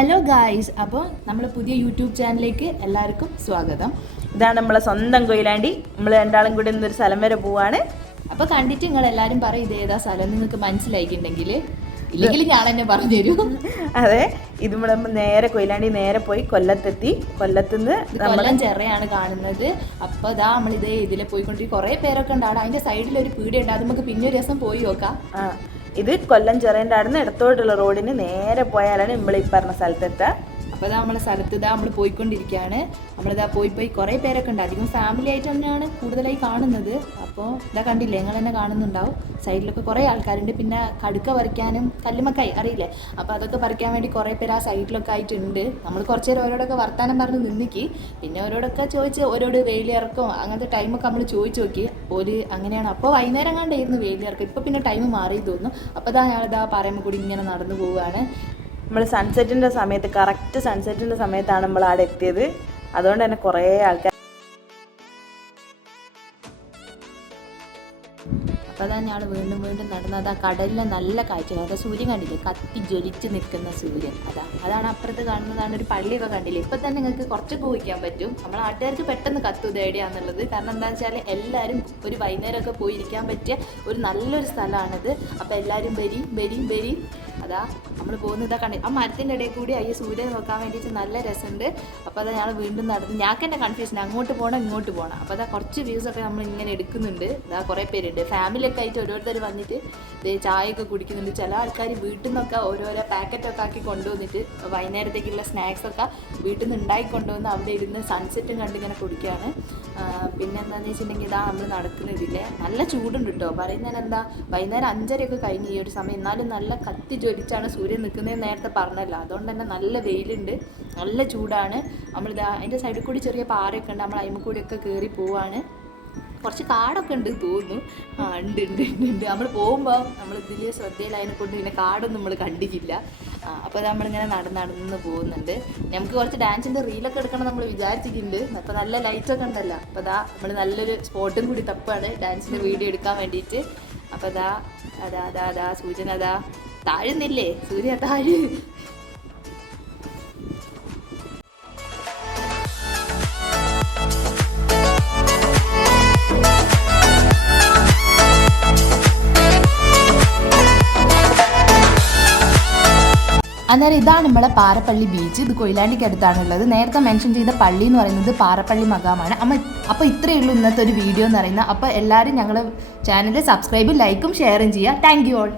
Hello guys, അപ്പോൾ നമ്മൾ പുതിയ യൂട്യൂബ് ചാനലിലേക്ക് എല്ലാവർക്കും സ്വാഗതം. ഇതാണ് നമ്മളെ സ്വന്തം കൊയിലാണ്ടി. നമ്മൾ രണ്ടാളും കൂടി ഇന്നൊരു സ്ഥലം വരെ പോവാണ്. അപ്പോൾ കണ്ടിട്ട് നിങ്ങൾ എല്ലാവരും പറയും ഇത് ഏതാ സ്ഥലം നിങ്ങൾക്ക് മനസ്സിലായിട്ടുണ്ടെങ്കിൽ, ഇല്ലെങ്കിൽ ഞാൻ തന്നെ പറഞ്ഞു തരും. അതെ, ഇത് നമ്മൾ നേരെ കൊയിലാണ്ടി നേരെ പോയി കൊല്ലത്തെത്തി. കൊല്ലത്തുനിന്ന് കൊല്ലം ചെറയാണ് കാണുന്നത്. അപ്പോൾ ഇതാ നമ്മളിതേ ഇതിലെ പോയിക്കൊണ്ടിരിക്കും. കുറേ പേരൊക്കെ ഉണ്ട് അവിടെ. അതിൻ്റെ സൈഡിലൊരു പീടിയുണ്ട്, അത് നമുക്ക് പിന്നെ ഒരു ദിവസം പോയി നോക്കാം. ഇത് കൊല്ലം ചെറേൻ്റെ അടുന്ന് ഇടത്തോട്ടുള്ള റോഡിന് നേരെ പോയാലാണ് നമ്മൾ ഈ പറഞ്ഞ സ്ഥലത്തെത്തുക. അപ്പോൾ ഇതാ നമ്മളെ സ്ഥലത്ത് ഇതാ നമ്മൾ പോയിക്കൊണ്ടിരിക്കുകയാണ്. നമ്മളിതാ പോയി കുറേ പേരൊക്കെ ഉണ്ട്. അധികം ഫാമിലി ആയിട്ട് തന്നെയാണ് കൂടുതലായി കാണുന്നത്. അപ്പോൾ ഇതാ കണ്ടില്ലേ, നിങ്ങൾ തന്നെ കാണുന്നുണ്ടാവും. സൈഡിലൊക്കെ കുറേ ആൾക്കാരുണ്ട്. പിന്നെ കടുക്ക പറിക്കാനും കല്ലുമക്കായി അറിയില്ലേ, അപ്പോൾ അതൊക്കെ പറിക്കാൻ വേണ്ടി കുറേ പേര് ആ സൈഡിലൊക്കെ ആയിട്ടുണ്ട്. നമ്മൾ കുറച്ച് നേരം ഓരോടൊക്കെ വർത്താനം പറഞ്ഞ് നിന്നിക്ക്. പിന്നെ ഓരോടൊക്കെ ചോദിച്ച് ഓരോട് വെയിലിറക്കും അങ്ങനത്തെ ടൈമൊക്കെ നമ്മൾ ചോദിച്ചു നോക്കി. ഒരു അങ്ങനെയാണ്. അപ്പോൾ വൈകുന്നേരം കണ്ടായിരുന്നു വെയിലിറക്കം. ഇപ്പോൾ പിന്നെ ടൈം മാറി തോന്നുന്നു. അപ്പോൾ ഇതാ ഞാനിതാ പറയുമ്പോൾ കൂടി ഇങ്ങനെ നടന്നു പോവുകയാണ്. നമ്മൾ സൺസെറ്റിൻ്റെ സമയത്ത്, കറക്റ്റ് സൺസെറ്റിൻ്റെ സമയത്താണ് നമ്മൾ അവിടെ എത്തിയത്. അതുകൊണ്ട് തന്നെ കുറേ ആൾക്കാർ. അപ്പോൾ അതാ ഞാൻ വീണ്ടും നടന്നത്. ആ കടലിലെ നല്ല കാഴ്ചകൾ. അതാ സൂര്യൻ കണ്ടില്ലേ, കത്തി ജ്വലിച്ച് നിൽക്കുന്ന സൂര്യൻ. അതാണ് അപ്പുറത്ത് കാണുന്നതാണ് ഒരു പള്ളിയൊക്കെ കണ്ടില്ലേ. ഇപ്പം തന്നെ നിങ്ങൾക്ക് കുറച്ചൊക്കെ പോയിക്കാൻ പറ്റും. നമ്മളെ നാട്ടുകാർക്ക് പെട്ടെന്ന് കത്തും ഇത് എവിടെയാണെന്നുള്ളത്. കാരണം എന്താണെന്ന് വെച്ചാൽ എല്ലാവരും ഒരു വൈകുന്നേരമൊക്കെ പോയിരിക്കാൻ പറ്റിയ ഒരു നല്ലൊരു സ്ഥലമാണിത്. അപ്പോൾ എല്ലാവരും വരി. അതാ നമ്മൾ പോകുന്നത്. ഇതാ കണ്ടി ആ മരത്തിൻ്റെ ഇടയിൽ കൂടി ഈ സൂര്യൻ നോക്കാൻ വേണ്ടിയിട്ട് നല്ല രസമുണ്ട്. അപ്പോൾ അതാ ഞങ്ങൾ വീണ്ടും നടന്നു. ഞങ്ങൾക്ക് തന്നെ കൺഫ്യൂഷൻ, അങ്ങോട്ട് പോകണം ഇങ്ങോട്ട് പോകണം. അപ്പോൾ അതാ കുറച്ച് വ്യൂസൊക്കെ നമ്മൾ ഇങ്ങനെ എടുക്കുന്നുണ്ട്. ഇതാ കുറേ പേരുണ്ട്, ഫാമിലിയൊക്കെ ആയിട്ട് ഓരോരുത്തർ വന്നിട്ട് ചായയൊക്കെ കുടിക്കുന്നുണ്ട്. ചില ആൾക്കാർ വീട്ടിൽ നിന്നൊക്കെ ഓരോരോ പാക്കറ്റൊക്കെ ആക്കി കൊണ്ടുവന്നിട്ട് വൈകുന്നേരത്തേക്കുള്ള സ്നാക്സൊക്കെ വീട്ടിൽ നിന്ന് ഉണ്ടാക്കി കൊണ്ടുവന്ന് അവിടെ ഇരുന്ന് സൺസെറ്റും കണ്ട് ഇങ്ങനെ കുടിക്കുകയാണ്. പിന്നെ എന്താണെന്ന് വെച്ചിട്ടുണ്ടെങ്കിൽ ഇതാ നമ്മൾ നടക്കുന്നതില്ലേ നല്ല ചൂടുണ്ട് കേട്ടോ. പറയുന്നതിന് എന്താ, വൈകുന്നേരം 5:30 കഴിഞ്ഞ് ഈ ഒരു സമയം, എന്നാലും നല്ല കത്തി ജ്വലിച്ചാണ് സൂര്യൻ നിൽക്കുന്നത്. നേരത്തെ പറഞ്ഞല്ലോ, അതുകൊണ്ട് തന്നെ നല്ല വെയിലുണ്ട്, നല്ല ചൂടാണ്. നമ്മളിതാ അതിൻ്റെ സൈഡിൽ കൂടി ചെറിയ പാറയൊക്കെ ഉണ്ട്. നമ്മൾ അതിൽ കൂടിയൊക്കെ കയറി പോവാണ്. കുറച്ച് കാടൊക്കെ ഉണ്ട് തോന്നുന്നു. ഉണ്ട്. നമ്മൾ പോകുമ്പോൾ നമ്മൾ ഇതിൽ ശ്രദ്ധയിൽ അതിനെക്കൊണ്ട് പിന്നെ കാടൊന്നും നമ്മൾ കണ്ടിട്ടില്ല. അപ്പോൾ നമ്മളിങ്ങനെ നടന്ന് പോകുന്നുണ്ട്. നമുക്ക് കുറച്ച് ഡാൻസിൻ്റെ റീലൊക്കെ എടുക്കണം നമ്മൾ വിചാരിച്ചിട്ടുണ്ട്. അപ്പോൾ നല്ല ലൈറ്റൊക്കെ ഉണ്ടല്ലോ. അപ്പോൾ നമ്മൾ നല്ലൊരു സ്പോട്ടും കൂടി തപ്പാണ് ഡാൻസിൻ്റെ വീഡിയോ എടുക്കാൻ വേണ്ടിയിട്ട്. അപ്പോൾ അതാ സൂര്യൻ അതാ താഴുന്നില്ലേ, സൂര്യ താഴ്. അന്നേരം ഇതാണ് നമ്മളെ പാറപ്പള്ളി ബീച്ച്. ഇത് കൊയിലാണ്ടിക്ക് അടുത്താണുള്ളത്. നേരത്തെ മെൻഷൻ ചെയ്ത പള്ളി എന്ന് പറയുന്നത് പാറപ്പള്ളി മഖാമാണ്. അപ്പോൾ ഇത്രയേ ഉള്ളൂ ഇന്നത്തെ ഒരു വീഡിയോ എന്ന് പറയുന്നത്. അപ്പോൾ എല്ലാവരും ഞങ്ങളുടെ ചാനൽ സബ്സ്ക്രൈബും ലൈക്കും ഷെയറും ചെയ്യുക. Thank you all.